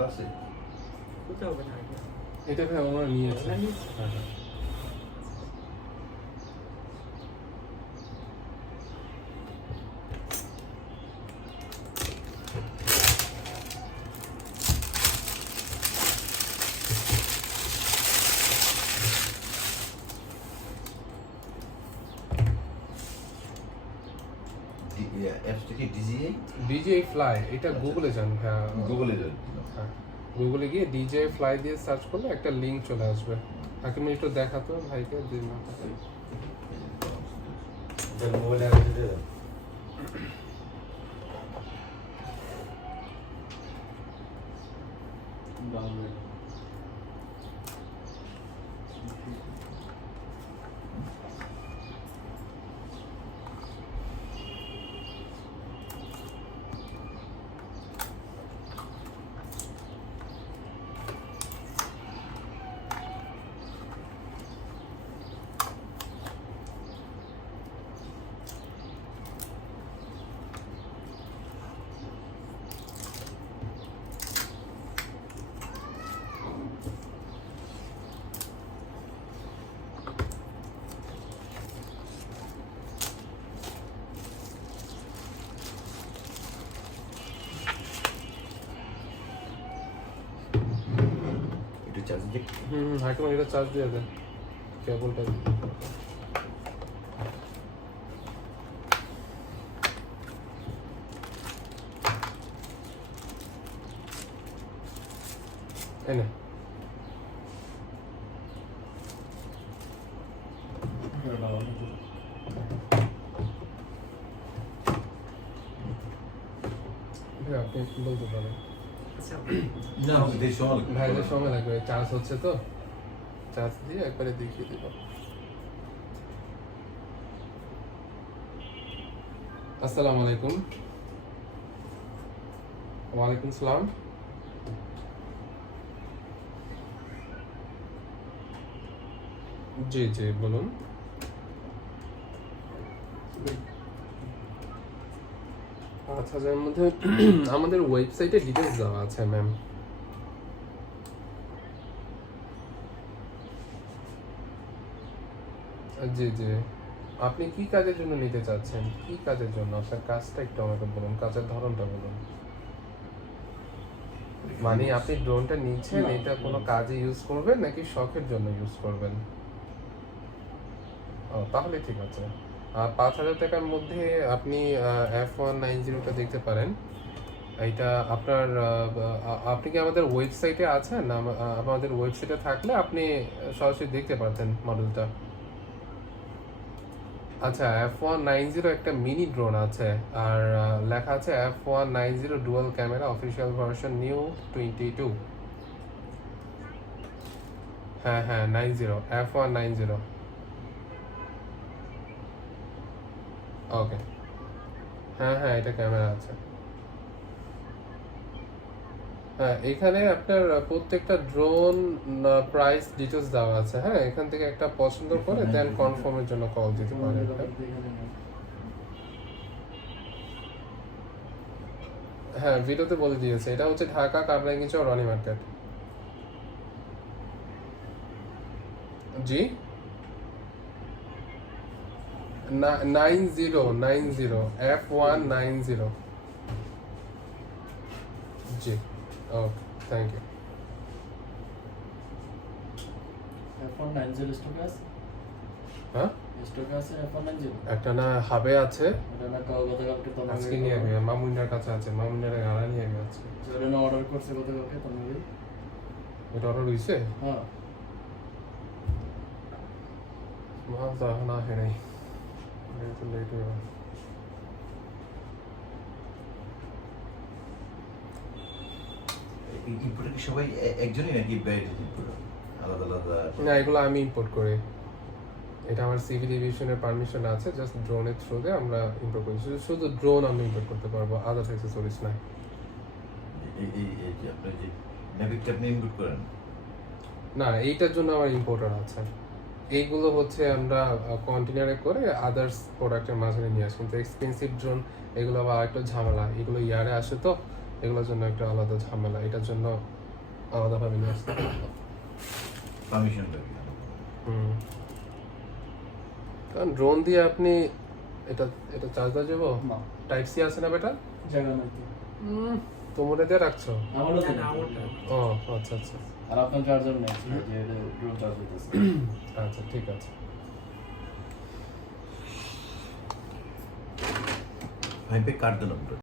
কাটা আছে কোথাও হবে না এটা ভাই আমরা নিয়েছি। হ্যাঁ হ্যাঁ অ্যাপসটা কি DJI DJI ফ্লাই, এটা গুগলে যান। হ্যাঁ গুগলে যান হ্যাঁ গুগলে গিয়ে DJI ফ্লাই দিয়ে সার্চ করলে একটা লিংক চলে আসবে। তাকে একটু দেখাতো ভাইকে দিন না মোবাইল আছে একটু চার্জ দিক হাইকো এটা চার্জ দিয়ে দেন কেবলটা এনে আপনি বলতে পারেন। না দেশ সময় ভাইদের সময় লাগবে, চার্জ হচ্ছে তো, চার্জ দিয়ে একবারে দেখিয়ে দিব। আসসালামু আলাইকুম। ওয়ালাইকুম সালাম। জি জি বলুন। 5000 এর মধ্যে আমাদের ওয়েবসাইটে ডিটেইলস দেওয়া আছে ম্যাম। জি জি আপনি কি কাজের জন্য নিতে চাচ্ছেন, কি কাজের জন্য, আপনার কাজটা একটু আমাকে বলুন, কাজের ধরনটা বলুন। মানে আপনি ড্রোনটা নিচ্ছেন এটা কোনো কাজে ইউজ করবেন নাকি শখের জন্য ইউজ করবেন? ও তাহলে ঠিক আছে। 5000 টাকার মধ্যে আপনি F190টা দেখতে পারেন। এটা আপনার আপনি কি আমাদের ওয়েবসাইটে আছেন? আমাদের ওয়েবসাইটে থাকলে আপনি সরাসরি দেখতে পারতেন মডেলটা। আচ্ছা F190 একটা মিনি ড্রোন আছে আর লেখা আছে F190 dual camera official version new 22। হ্যাঁ হ্যাঁ 90 F190। ওকে হ্যাঁ হ্যাঁ এটা ক্যামেরা আছে। হ্যাঁ এখানে আপনার প্রত্যেকটা ড্রোন প্রাইস ডিটেইলস দেওয়া আছে। হ্যাঁ এখান থেকে একটা পছন্দ করে দেন কনফার্মের জন্য কল দিতে পারেন। হ্যাঁ ভিডিওতে বলে দিয়েছে, এটা হচ্ছে ঢাকা কামরাঙ্গীরচর রনি মার্কেট। জি 90 F190। জি ওকে থ্যাংক ইউ। F190 স্টকে আছে? হ্যাঁ স্টকে আছে F190? একটা না হাবে আছে, ওটা না গতকালকে তো আজকে নিয়ে আমি মামুনের কাছে আছে, মামুনের গাড়া নিয়ে আমি আছে। ওটা না অর্ডার করছে গতকালকে তুমি? এটা অর্ডার হইছে? হ্যাঁ মাল তো এখন আসে নাই, একটু লেট হয়ে গেল। ইম্পোর্টার কি সবাই একজনই নাকি আলাদা আলাদা? না এগুলো আমি ইম্পোর্ট করি, এটা আমার সিভিল এভিয়েশনের পারমিশন আছে, জাস্ট ড্রোনের থ্রুতে আমরা ইম্পোর্ট করি। শুধু ড্রোন আমরা ইম্পোর্ট করতে পারবো, আদার্স অ্যাক্সেসরিজ নাই। এই যে আপনার যে ম্যাভিকটা আপনি ইম্পোর্ট করেন? না এইটার জন্য আমার ইম্পোর্টার আছে, এইগুলো হচ্ছে আমরা কন্টেনারে করে আদার্স প্রোডাক্টের মাঝখানে নিয়ে আসি। কিন্তু এক্সপেন্সিভ ড্রোন এগুলো আবার একটু ঝামেলা, এগুলো ইয়ারে আসে তো এগুলোর জন্য একটা আলাদা ঝামেলা, এটার জন্য আলাদাভাবে নিয়ে আসতে হবে। পারমিশন লাগে। কারণ ড্রোন দিয়ে আপনি এটা এটা চার্জ দেওয়া যাবো, না টাইপ সি আছে না বেটা? জায়গা নাই তো। তোমরা দিয়ে রাখছো? আমারও তো না, নেই। ওটা। ও আচ্ছা আচ্ছা আর আপনার চার্জার নেই যে ড্রোন চার্জ হইতেছে। আচ্ছা ঠিক আছে। ভাই পে কাট দিলাম তো।